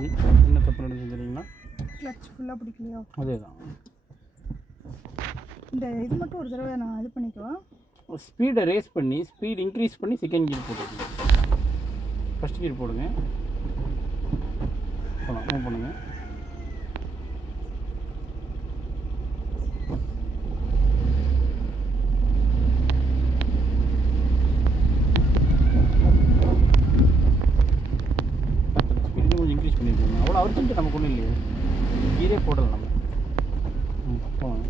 என்ன தப்பு நடந்துச்சு தெரியுங்களா? கிளட்ச் ஃபுல்லாக பிடிக்கலையோ? அதே தான். இந்த இது மட்டும் ஒரு தடவை நான் இது பண்ணிக்குவேன். ஸ்பீடை ரேஸ் பண்ணி ஸ்பீட் இன்க்ரீஸ் பண்ணி செகண்ட் கியர் போட்டுருங்க. ஃபஸ்ட் கியர் போடுங்க. போகலாம், மூவ் பண்ணுங்கள். ஸ்பீடு கொஞ்சம் இன்க்ரீஸ் பண்ணியிருக்கோங்க. அவ்வளோ அர்ஜென்ட்டு நமக்கு ஒன்றும் இல்லையே, கீரே போடலை நம்ம. போங்க.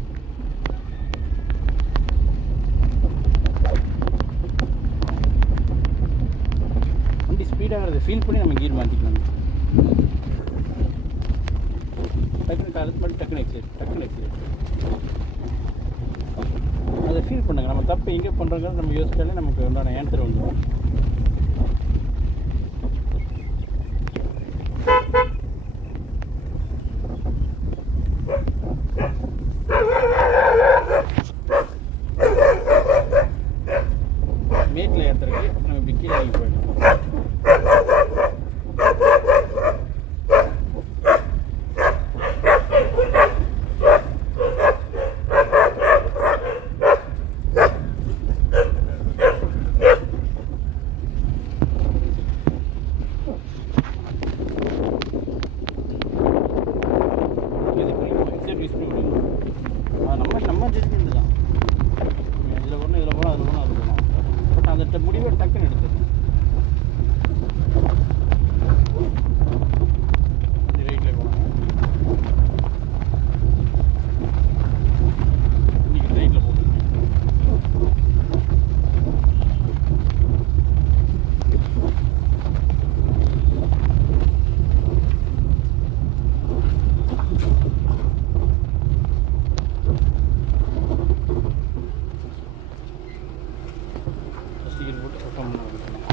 வண்டி ஸ்பீடாகிறத ஃபீல் பண்ணி நம்ம கீர் மாற்றிக்கலாம். டக்குனு காலத்து மட்டும் டக்குனு எக்ஸைட் அதை ஃபீல் பண்ணுங்கள். நம்ம தப்பு எங்கே பண்ணுறோங்கிறது நம்ம யோசிச்சாலே நமக்கு உண்டான ஆன்சர் வந்துடும். மேட்டில் ஏற்றுறதுக்கு நம்ம இப்படி கீழே இறங்கி போயிடலாம். நம்ம ஜட்மெண்ட் தான். இதில் போனால் அதில் போகலாம். பட் அந்த முடிவை டக்குன்னு எடுத்துக்கணும். ரைட்டில் போனாங்க, இன்னைக்கு ரைட்டில் போட்டுருக்கேன். போட்டு பர்ஃபார்ம் பண்ண ஆரம்பிக்கணும்.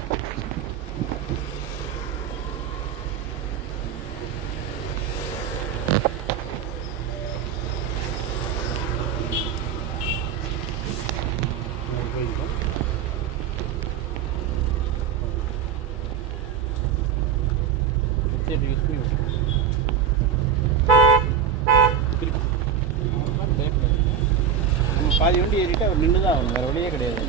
நம்ம பாதி வண்டி ஏறிட்டு அவர் நின்று தான் ஆகணும், வேறு வழியே கிடையாது.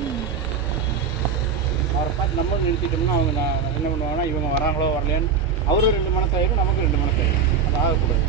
அவரை பார்த்து நம்ம நிறுத்திட்டோம்னா அவங்க என்ன பண்ணுவாங்கன்னா, இவங்க வராங்களோ வரலையான்னு அவரும் 2 மனசாயிரும், நமக்கு 2 மனசாயிரும். அது ஆகக்கூடாது.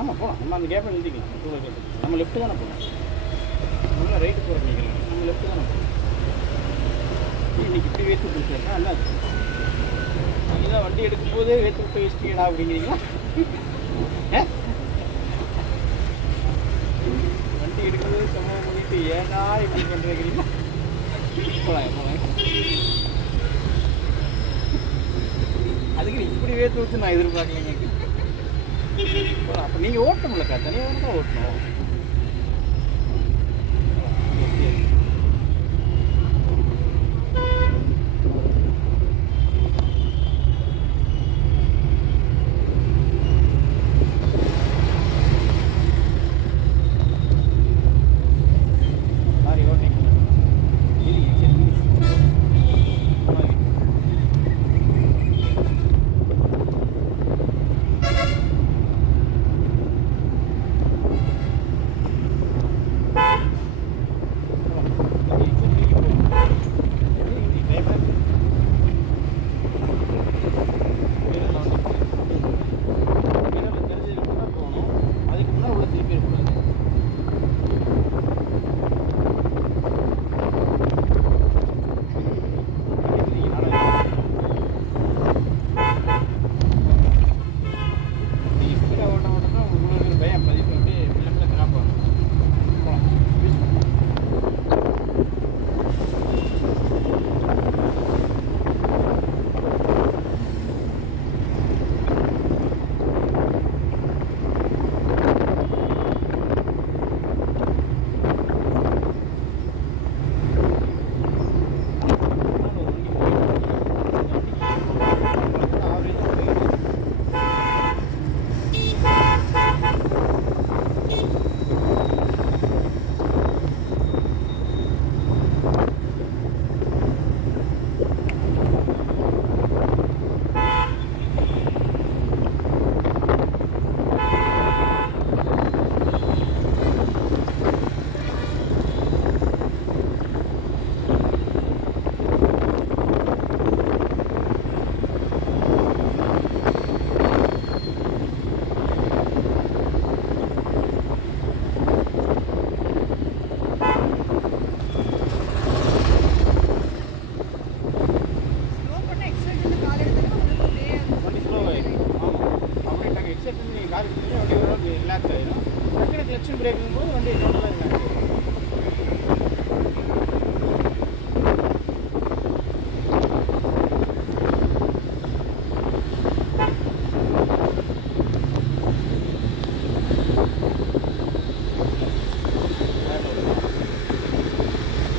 ஆமாம் போகலாம். நம்ம அந்த கேப்பில் நிறுத்திக்கலாம். நம்ம லெஃப்ட்டு தானே போகணும். நம்ம ரைட்டு போகிற நினைக்கலாம். நம்ம லெஃப்ட்டு தானே போகணும். இன்னைக்கு இப்படி வேத்து பிடிச்சிருக்கா என்ன? நீங்கள் தான் வண்டி எடுக்கும்போதே வேத்து விட்டு வச்சுட்டீங்கடா அப்படிங்கிறீங்களா? வண்டி எடுக்கும்போது சம்பவம் பண்ணிட்டு ஏன்னா இப்படி பண்ணுறீங்களா? போகலாம். அதுக்கு இப்படி வேத்து விட்டு நான் எதிர்பார்க்கலைங்க. அப்போ நீங்கள் ஓட்டணும்லக்கா, தனியாக தான் ஓட்டணும். லாக் ஆகிடும். டக்குனு கிளச்சும் பிரேக்கும் போது வண்டி டோட்டலாக ரிலாக்ஸ் ஆகிடும்.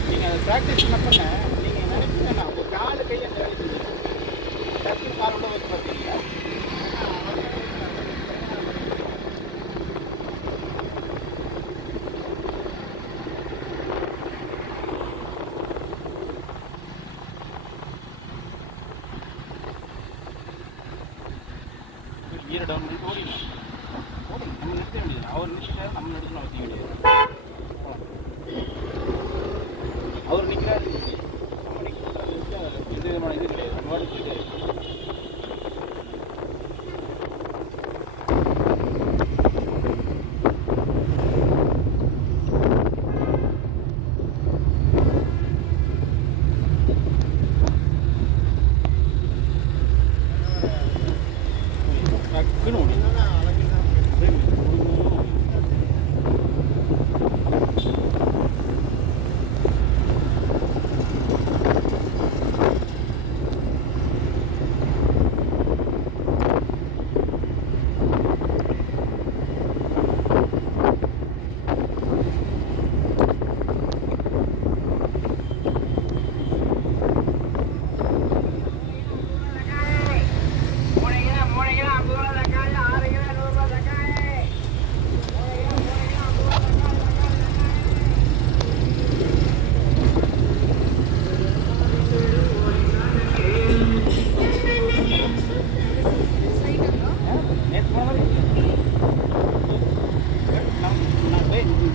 நீங்கள் அதை ப்ராக்டிஸ் பண்ண பண்ண நீங்கள் நினைக்கிறேன் உங்கள் காலு கை அந்த வேலை செஞ்சிடும். டக்கு காலோட வச்சு பார்த்தீங்களா கீரை டவுன் பண்ணி ஓடிடலாம். நம்ம நிறுத்த வேண்டியது. அவர் நிறுத்திட்டாரு, நம்ம நிறுத்தணும் அவசியம் கிடையாது. அவர் நிற்கிறாரு, நம்ம நிற்கிறோம். எந்த விதமான இது கிடையாது. நம்ம வாட்டு போயிட்டு டக்குன்னு ஓடிடலாம்.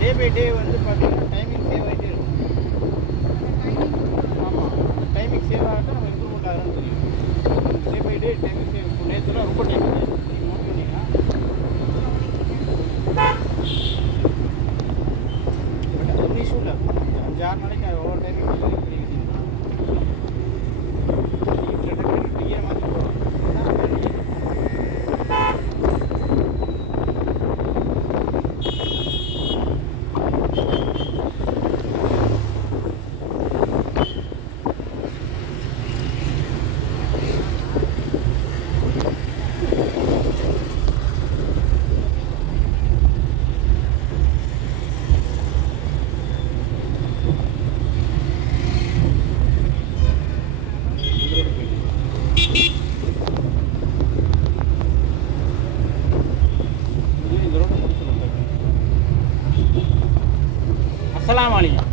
டே பை டே வந்து பார்த்தீங்கன்னா டைமிங் சேவ் ஆகிட்டே இருக்கும். ஆமாம், அந்த டைமிங் சேவ் ஆகிட்டா நம்ம இம்ப்ரூவ்மெண்ட் ஆகிறோன்னு தெரியும். Day by day timing save இப்போ நேற்றுலாம் ரொம்ப டைம் நீங்கள் நோட் பண்ணிங்கன்னா ஒரு இஷ்யூ இல்லை. 5-6 நாளைக்கு ஒவ்வொரு டைமிங் டிகிரி மாற்றி போகிறோம். அஸ்ஸலாமு அலைக்கும்.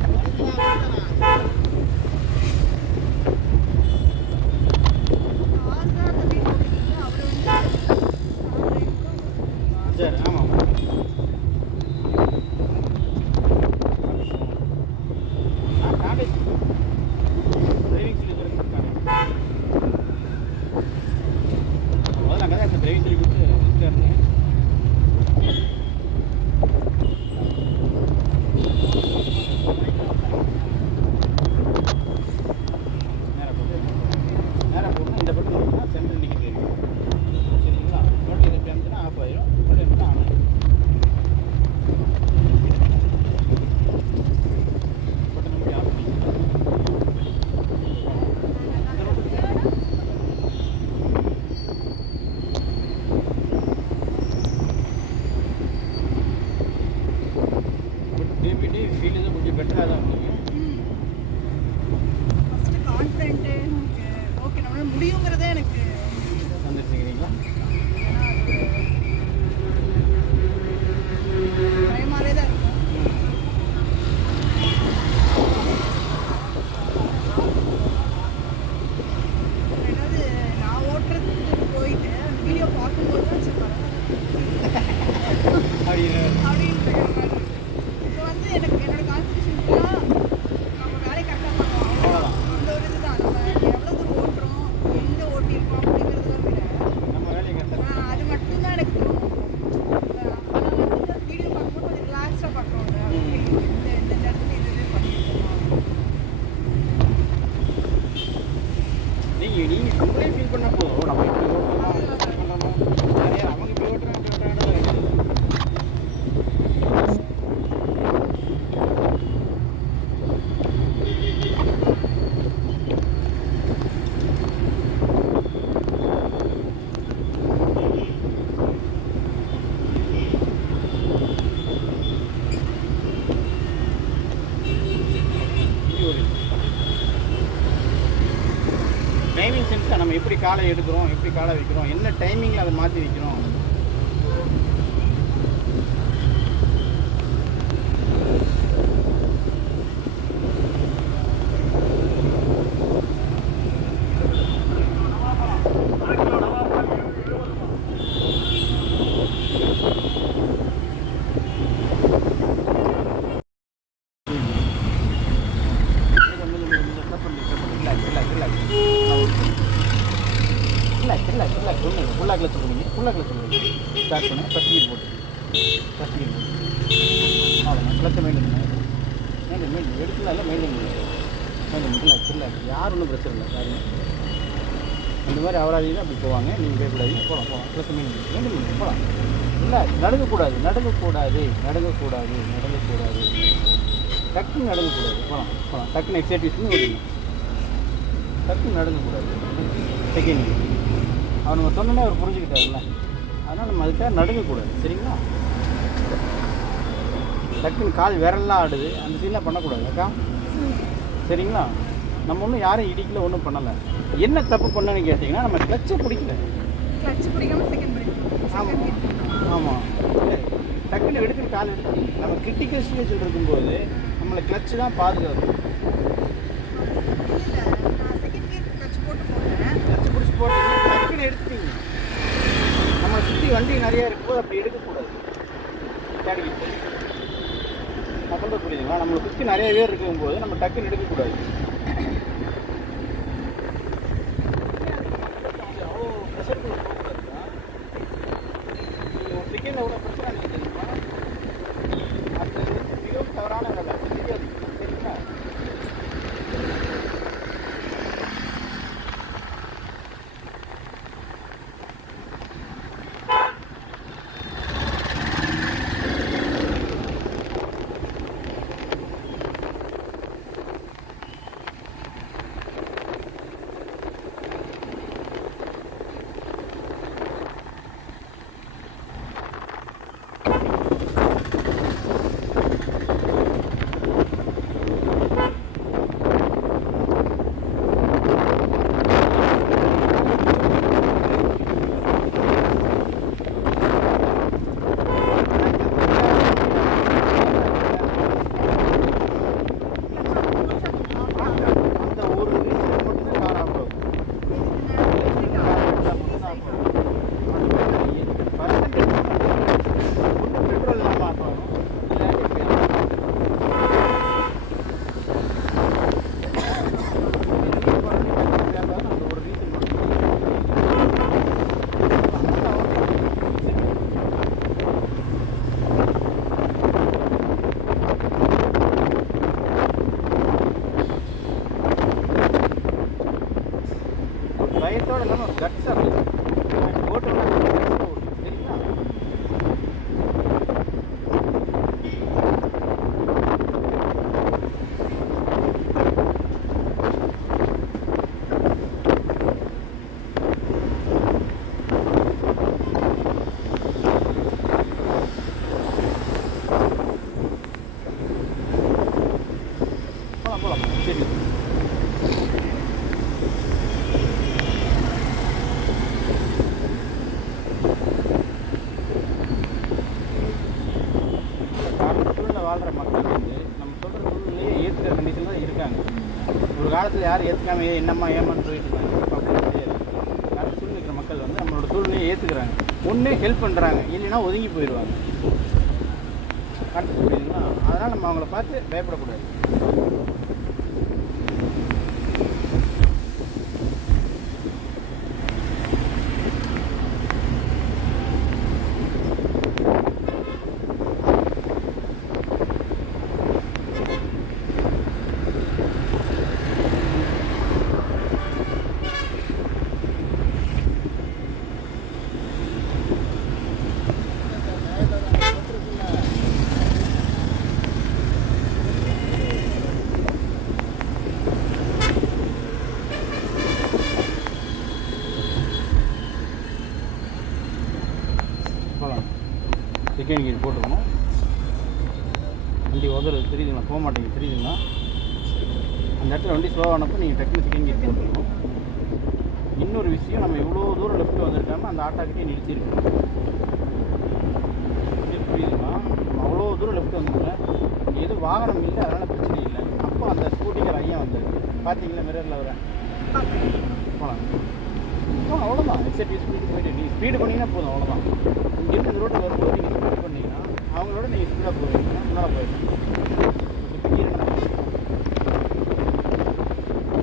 சரி, ஆமாம். காலேஜ் டிரைவிங் சொல்லி கொடுத்துருக்காங்க. முதல்ல அங்கே தான் இந்த டிரைவிங் சொல்லி கொடுத்து இருந்தேன். நேராக போட்டு இந்த பக்கம் இருக்குன்னா சென்டர் நிற்கிது இருக்கு. சரிங்களா? நோட்டி எப்படி இருந்துச்சுன்னா ஆஃப் ஆயிடும், நோட்டி இருந்துச்சுன்னா ஆன் ஆகிடும். பட்டன் நம்பி ஆஃப் பண்ணிக்கலாம். இந்த ரோட்டுக்கு but day by day feel இது கொஞ்சம் பெட்டராக தான் இருக்குது. ஃபஸ்ட்டு கான்ஃபிடென்ட்டு ஓகே நம்மளால் முடியுங்கிறதே எனக்கு வந்துருச்சுக்கிறீங்களா? ஏன்னா அது பயமாலே தான் இருக்கும். ரெண்டாவது நான் ஓட்டுறதுக்கு போயிட்டு அந்த வீடியோ பார்க்கும்போது தான் சரி அப்படின்னு அப்படின்ட்டு இப்போ வந்து எனக்கு என்னோட கான்ஃபிடன்ஸ் எப்படி காலை எடுக்கிறோம், எப்படி காலை வைக்கிறோம், என்ன டைமிங்கில் அதை மாற்றி வைக்கிறோம். ஃபுல்லாக கிளச்சு போடுங்க, ஃபுல்லாக கிளச்சு போடுங்க. ஸ்டார்ட் பண்ணி ஃபஸ்ட் கீர் போட்டு அவ்வளோ கிளச்சை மெயின்டைன் எடுக்கலாம் இல்லை மெயின்டைன் இல்லை யாரும் ஒன்றும் பிரச்சனை இல்லை. யாருமே அந்த மாதிரி அவராதியில் அப்படி போவாங்க. நீங்கள் பயப்படாதீங்க, போகலாம் கிளச்சை மெயின்டைன் போகலாம். இல்லை நடுங்கக்கூடாது டக்குன்னு நடுங்கக்கூடாது. போகலாம் டக்குன்னு எக்ஸைட்டேஷன் விடுங்க. டக்குன்னு நடுங்கக்கூடாது. செகண்ட் அவனுங்க சொன்னோன்னே அவர் புரிஞ்சுக்கிட்டாருல்ல, அதனால் நம்ம அதுக்காக நடுங்கக்கூடாது. சரிங்களா? டக்குன்னு கால் விரல்லாம் ஆடுது, அந்த சீன்லாம் பண்ணக்கூடாது அக்கா. சரிங்களா? நம்ம ஒன்றும் யாரும் இடிக்கல, ஒன்றும் பண்ணலை. என்ன தப்பு பண்ணணும்னு கேட்டிங்கன்னா, நம்ம கிளச்சை பிடிக்கல. ஆமாம், டக்குன்னு எடுத்துட்டு கால் எடுத்து நம்ம கிரிட்டிக்கல் ஸ்டேஜில் இருக்கும்போது நம்மளை கிளச்சு தான் பாதுகாக்கும். கிளச்சு பிடிச்சி போட்டு டக்குன்னு எடுத்துட்டீங்க. நம்மளை சுற்றி வண்டி நிறையா இருக்கும்போது அப்படி எடுக்கக்கூடாது. நான் சொல்ல புரியுதுங்களா? நம்மளை சுற்றி நிறைய பேர் இருக்கும்போது நம்ம டக்குன்னு எடுக்கக்கூடாது. செகண்ட் எவ்வளோ பிரச்சனை இல்லை தெரியுமா? அது மிகவும் தவறான வேலை. தெரியாது. சரிங்களா? பயத்தோடு இல்லாமல் ஒரு கட்ஸாக ஓட்டு. சரிங்களா? போகலாம் சரி. வாழ்கிற மக்கள் வந்து நம்ம சொல்கிற சூழ்நிலையை ஏற்றுக்கிற கண்டிஷன் தான் இருக்காங்க. ஒரு காலத்தில் யாரும் ஏற்றுக்காம என்னம்மா ஏமான்னு சொல்லிட்டு இருக்காங்க. அப்படி கிடையாது. யாரும் சூழ்நிலை மக்கள் வந்து நம்மளோட சூழ்நிலையை ஏற்றுக்கிறாங்க. ஒன்றே ஹெல்ப் பண்ணுறாங்க, இல்லைன்னா ஒதுங்கி போயிடுவாங்க. கரெக்டாக புரியுதுங்களா? அதனால் நம்ம அவங்கள பார்த்து பயப்படக்கூடாது. செகண்ட் கியர் போட்டுக்கணும். வண்டி உதறது தெரியுதுங்களா? போக மாட்டேங்குது தெரியுதுங்களா? அந்த இடத்துல வண்டி ஸ்லோவானப்போ நீங்கள் டக்குனு செகண்ட் கியர் போட்டுக்கணும். இன்னொரு விஷயம், நம்ம இவ்வளோ தூரம் லெஃப்ட் வந்திருக்காம அந்த ஆட்டோக்கிட்டே நிறுத்தியிருக்கோம். புரியுதுங்களா? நம்ம அவ்வளோ தூரம் லெஃப்ட் வந்துருங்க, எதுவும் வாகனம் இல்லை, அதனால் பிரச்சனை இல்லை. அப்போ அந்த ஸ்கூட்டிக்கார ஐயா வந்தார், பார்த்தீங்களா மிரரில் வர போகலாம். அவ்வளோதான், எக்ஸைட் ஸ்பீடு போயிட்டு நீ ஸ்பீடு பண்ணிங்கன்னா போதும், அவ்வளோதான். இங்கேருந்து இந்த ரோட்டு வரும்போது நீங்கள் ஸ்பீடு பண்ணிங்கன்னா அவங்களோட நீங்கள் ஸ்பீடாக போவீங்கன்னா முன்னால் போயிடலாம்.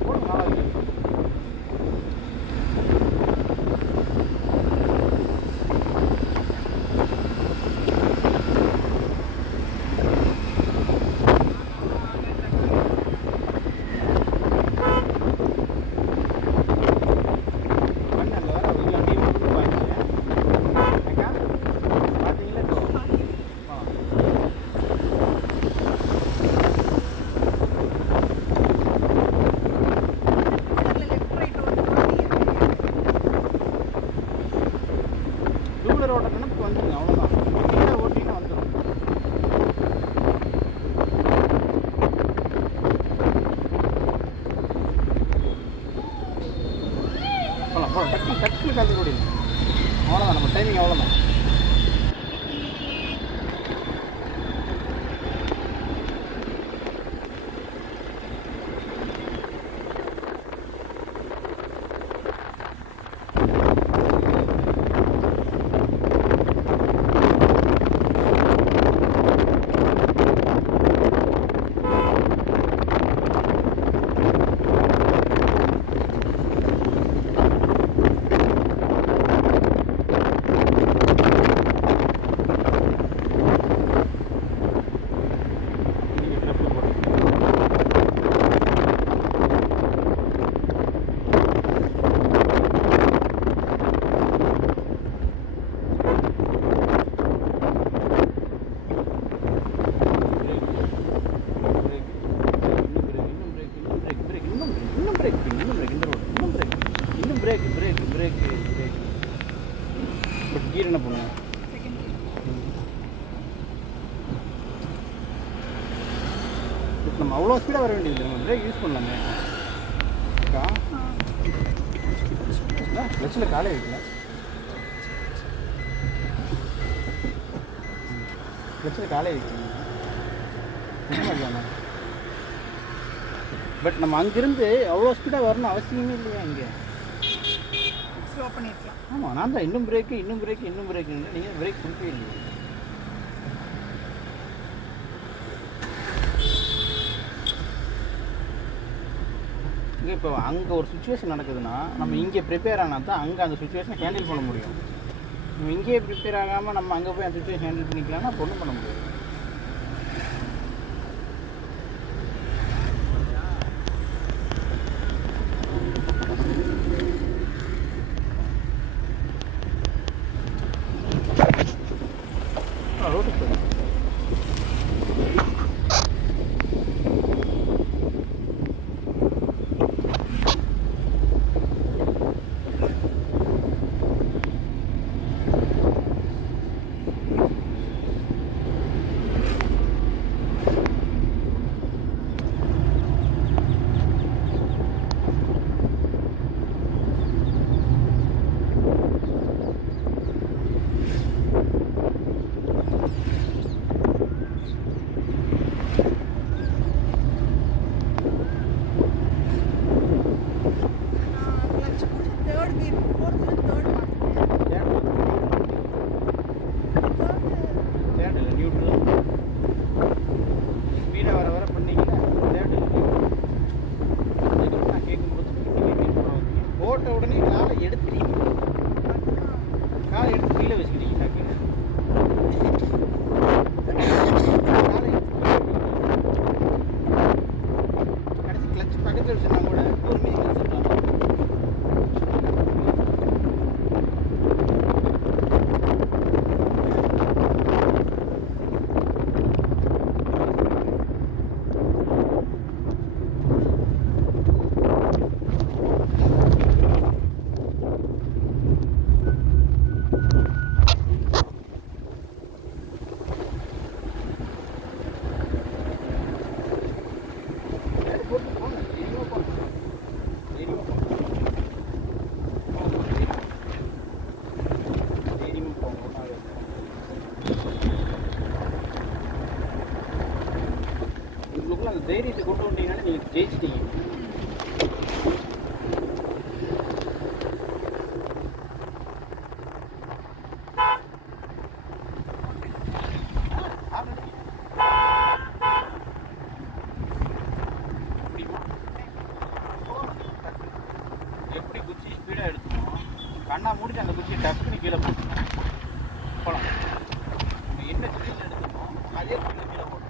போட நாளாக ஓட்ட கணக்கு வந்துடுங்க, அவ்வளோதான். ஓட்டிங்கன்னா வந்துடும். போகலாம் டக்குன்னு கலந்து ஓடிடுங்க, அவ்வளோதான். நம்ம டைமிங் அவ்வளோதான். பிரேக். பட் கீர் என்ன பண்ணுவோம்? நம்ம அவ்வளோ ஸ்பீடாக வர வேண்டியது, நம்ம பிரேக் யூஸ் பண்ணலாமே. கிளச்சில் காலே வைக்கல, கிளச்சில் காலே வைக்கல. பட் நம்ம அங்கேருந்து அவ்வளோ ஸ்பீடாக வரணும் அவசியமே இல்லையா? இங்கே ஸ்லோ பண்ணிருக்கலாம். ஆமாம், நான் தான் இன்னும் பிரேக்கு நீங்கள் பிரேக் கொடுக்கவே இல்லையே. இங்கே இப்போ அங்கே ஒரு சுச்சுவேஷன் நடக்குதுன்னா நம்ம இங்கே ப்ரிப்பேர் ஆனால் தான் அங்கே அந்த சுச்சுவேஷனை ஹேண்டில் பண்ண முடியும். நம்ம இங்கேயே ப்ரிப்பேர் ஆகாமல் நம்ம அங்கே போய் அந்த சுச்சுவேஷன் ஹேண்டில் பண்ணிக்கலாம்னா அப்போ ஒன்றும் பண்ண முடியாது. ரோட்டுக்கு போய் உடனே காலை எடுத்துட்டீங்க, காலை எடுத்து கீழே வச்சுக்கிட்டீங்க. கடைசி கிளச் பக்கத்தில் வச்சுருந்தா கூட ஒரு மீதி வச்சுருக்கலாம். அந்த தைரியத்தை கொண்டு வந்தீங்கன்னா நீங்கள் ஜெயிச்சிட்டீங்க. எப்படி குச்சி ஸ்பீடாக எடுத்துக்கணும், கண்ணா மூடிட்டு அந்த குச்சியை டக்குன்னு கீழே போட்டுக்கணும். போகலாம். நம்ம என்ன ஸ்பீடில் எடுத்துக்கணும் அதே ஸ்பீடில் கீழே போட்டுக்கணும்.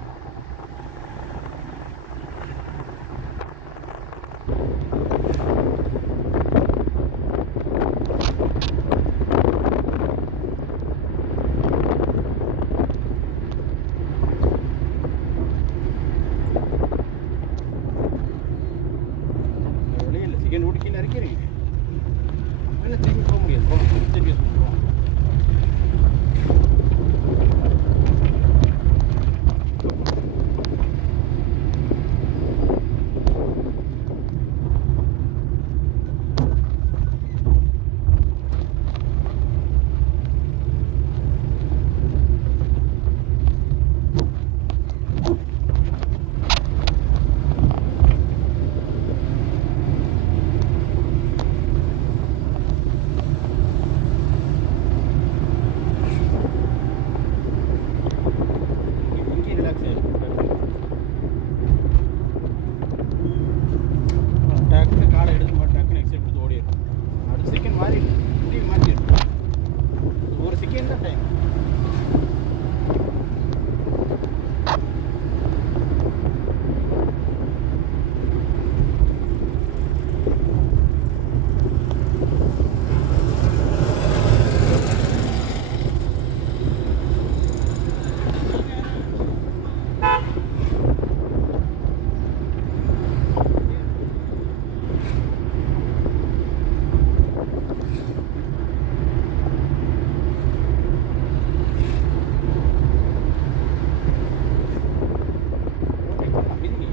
செகண்ட் ஓடி கீழே இறக்கிறீங்க, மேலே திரும்பி போக முடியாது. போகலாம், திரும்பி போகலாம். டக்குன்னு காலை எடுக்க மாட்டேன், டக்குன்னு எக்ஸைட் கொடுத்து ஓடிடும். அடுத்த செகண்ட் மாறி முடிவு மாற்றிடும். ஒரு செகண்ட் தான் டைம்.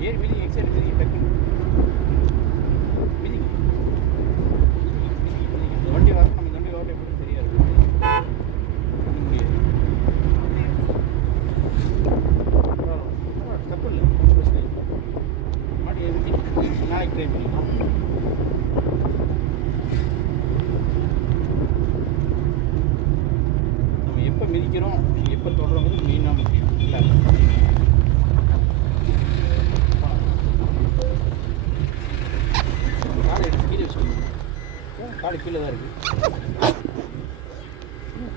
ஏறி மிதிங்க, எக்ஸைட் மிதிங்க, டக்குன்னு மிதிங்க. இந்த வண்டி வர நம்ம வண்டி ஓட்ட எப்படி தெரியாது. முடியாது, தப்பு இல்லை, பிரச்சனை இல்லை. மாட்டி எழுதி நாளைக்கு ட்ரை பண்ணிக்கலாம். நம்ம எப்போ மிதிக்கிறோம் எப்போ தொடர்றோங்கிறது மெயினாக முக்கியம். இல்லை காலை எடுத்து கீழே வச்சுக்கோங்க. காலை கீழே தான் இருக்குது.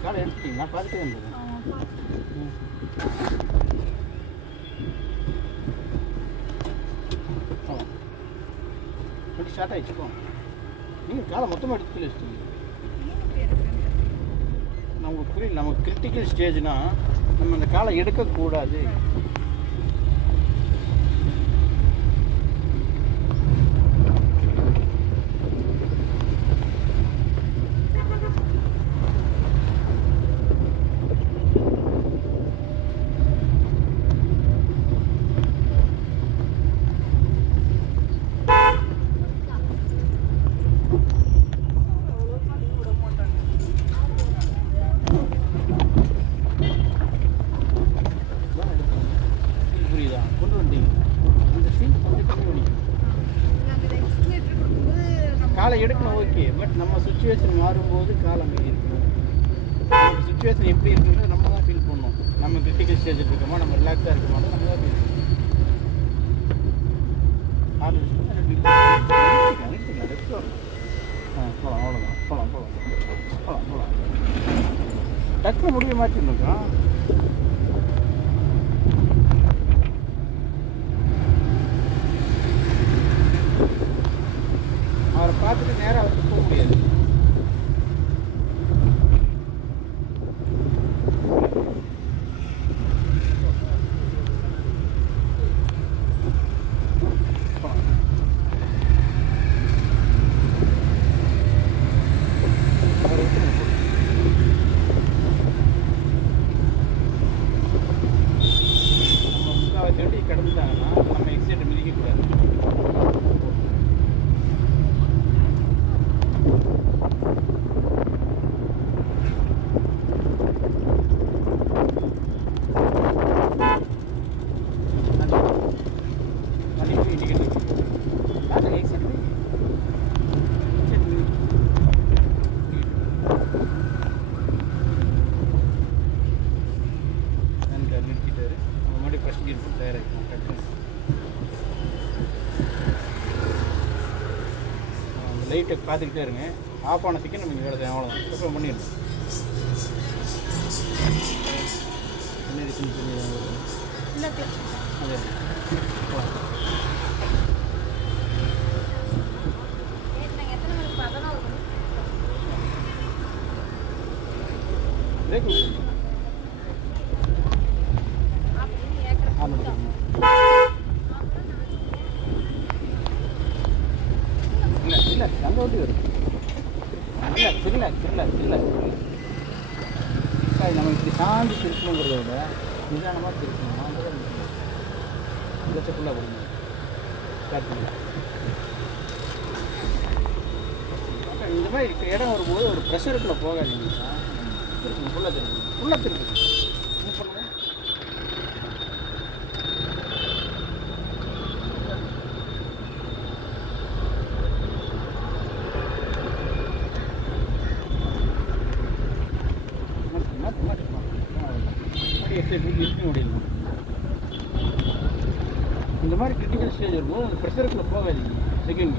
காலை எடுத்துட்டீங்க, நான் பார்த்துட்டே இருந்தேன். வண்டி ஸ்டார்ட் ஆகிடுச்சுக்கோ. நீங்கள் காலை மொத்தமாக எடுத்து கீழே வச்சுட்டீங்க. நமக்கு புரியல, நமக்கு கிரிட்டிக்கல் ஸ்டேஜ்னால் நம்ம அந்த காலை எடுக்கக்கூடாது. புரியுதா? கொண்டு வந்தீங்க அந்த சீன் கொஞ்சம் கம்மி பண்ணிக்கணும். காலை எடுக்கணும் ஓகே, பட் நம்ம சுச்சுவேஷன் மாறும்போது காலை அங்கே இருக்கணும். நமக்கு சுச்சுவேஷன் எப்படி இருக்குன்றது நம்ம தான் ஃபீல் பண்ணணும். நம்ம கிரிட்டிக்கல் ஸ்டேஜ் இருக்கோமா, நம்ம ரிலாக்ஸாக இருக்கோமா, நம்ம தான் ஃபீல் பண்ணணும். போகலாம், அவ்வளோதான். போகலாம் போகலாம் போகலாம் போகலாம். டக்குனு முடிய மாற்றிருந்தோக்கா. அவரை பார்த்துட்டு நேராக அவருக்கு போக முடியாது. கடந்துட்டாங்கன்னா நம்ம எக்ஸைட் மிதிக்கக்கூடாது. லைட்டை பார்த்துக்கிட்டே இருங்க. ஆஃப் ஆன செகண்ட் நம்ம வேலை செய்யும், அவ்வளோதான். ப்ரிப்பேர் பண்ணிடணும். என்ன இருக்குன்னு தெரியாது அது பிரேக் இல்லை இல்லை அந்த ஓட்டி வரும். இல்லை இல்லை நம்ம இப்படி சார்ந்து திருப்பணுங்கிறத விட நிதானமாக திருப்பணும். ஃபுல்லாக கொடுங்க ஸ்டார்ட் பண்ணி. இந்த மாதிரி இடம் வரும்போது ஒரு ப்ரெஷருக்குள்ளே போகாதீங்க. திருப்பணும், ஃபுல்லாக திருப்பணும், மூவ் பண்ணுங்க. இந்த மாதிரி கிரிட்டிக்கல் ஸ்டேஜ் இருக்கும். அந்த ப்ரெஷருக்குள்ளே போகாதீங்க. செகண்ட்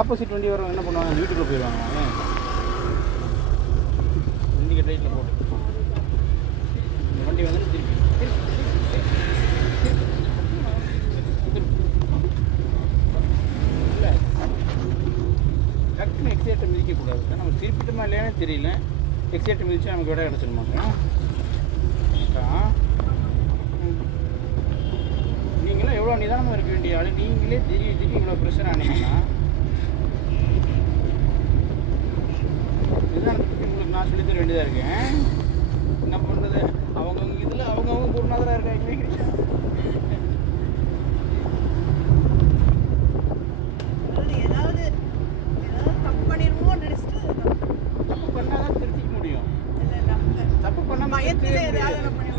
ஆப்போசிட் வண்டி வரவங்க என்ன பண்ணுவாங்க, வீட்டுக்குள்ளே போயிடுவாங்க. இண்டிகேட் ரைட்டில் போட்டு இந்த வண்டி வந்து திருப்பி இல்லை டக்குன்னு எக்ஸைட்டை மிதிக்கக்கூடாது. நம்ம திருப்பிட்டோமா இல்லையானே தெரியல. எக்ஸைட்டை மிதிச்சா நமக்கு விட கிடச்சிருமாக்கா. நீங்களாம் எவ்வளோ நிதானமாக இருக்க வேண்டிய ஆள். நீங்களே திடீர் இவ்வளோ ப்ரெஷர் ஆனீங்கன்னா உங்களுக்கு நான் சொல்லி தர வேண்டியதாக இருக்கேன். என்ன பண்ணுறது, அவங்கவுங்க இதில் அவங்கவுங்க குருநாதராக இருக்காங்க. ஏதாவது தப்பு பண்ணிடுவோம் நினைச்சிட்டு தப்பு பண்ணால் தான் திருத்திக்க முடியும். தப்பு பண்ணாமல் பயத்தில் ஏதாவது நினைக்கிறேன்.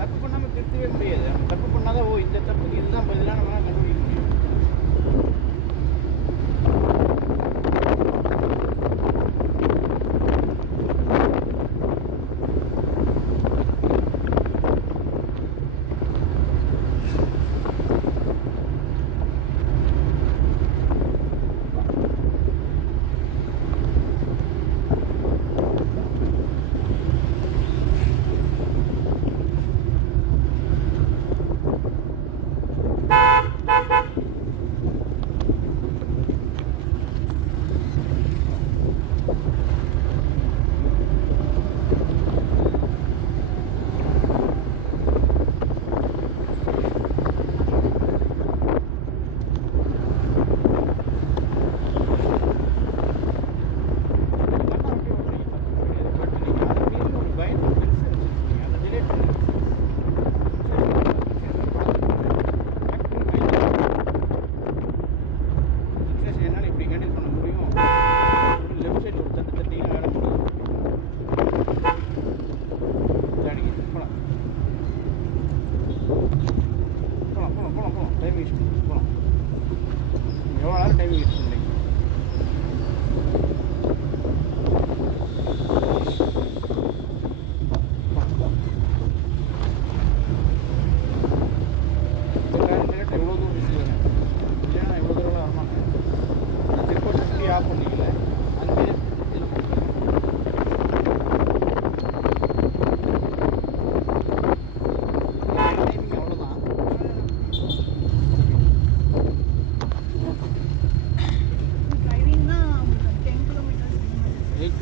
தப்பு பண்ணாமல் திருத்தவே முடியாது. நம்ம தப்பு பண்ணால் தான் இந்த தப்புக்கு இதுதான் பதிலாக நம்ம கண்டுபிடிக்க முடியும்.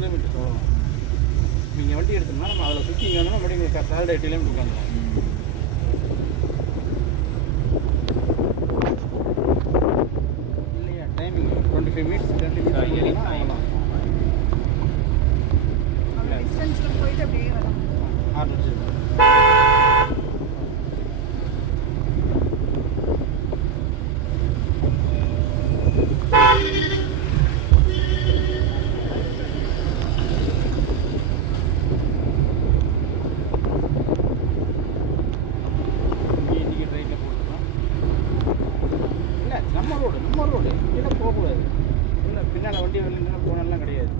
கிலோமீட்டர் வரும். நீங்கள் வண்டி எடுத்தோம்னா நம்ம அதில் சுற்றி இங்கே வந்தோம்னா மறுபடியும் உங்களுக்கு சாட்டர்டே கிலோமீட்டர் உட்காந்துருவோம். இல்லையா டைமிங் 25 மினிட்ஸ் 20 மினிட்ஸ் ஆகலாம். அவ்வளோ டிஸ்டன்ஸில் போயிட்டு அப்படியே வரலாம். ஆரம்பிச்சு நம்ம ரோடு இங்கே போகக்கூடாது. இல்லை பின்னால் வண்டி வெளியில் போனாலாம் கிடையாது.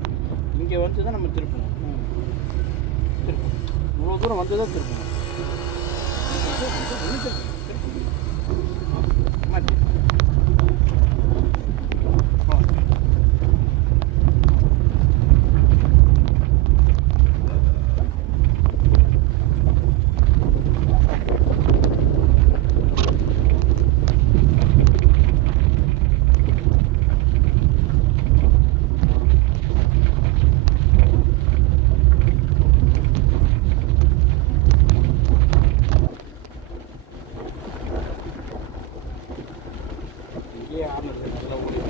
இங்கே வந்து தான் நம்ம திருப்பணும். திருப்பணும் இவ்வளோ தூரம் வந்து தான் திருப்பணும். மாற்றி அதெல்லாம் ஓடி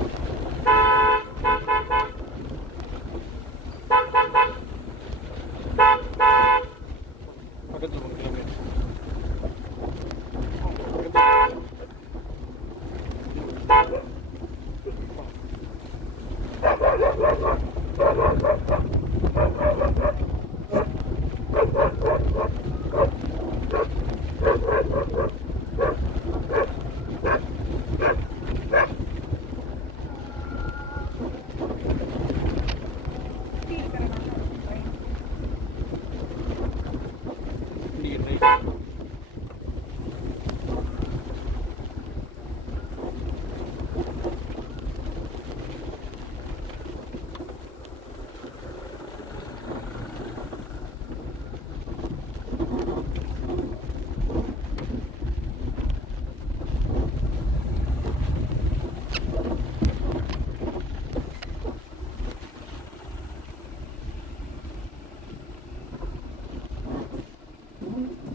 பக்கத்தில் 3 கிலோமீட்டர்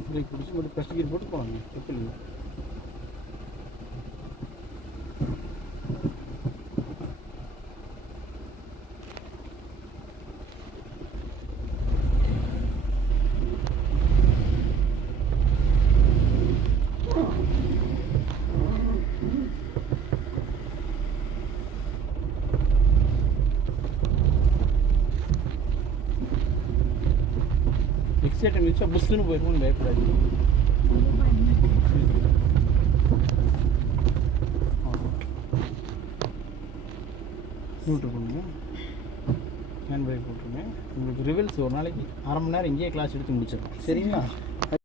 பிரேக் பிடிச்சி ஒரு ஃபஸ்ட் கியர் போட்டு போவாங்க. எப்படி எக்ஸைட்டம் வச்சா புஷ்ஷுன்னு போயிருக்கும்னு பயப்படாது. நியூட்ரு பண்ணுங்க, ஹேண்ட் பிரேக் போட்டுருங்க. உங்களுக்கு ரிவல்ஸ் ஒரு நாளைக்கு 1/2 மணி நேரம் இங்கேயே கிளாஸ் எடுத்து முடிச்சிடலாம். சரிங்களா?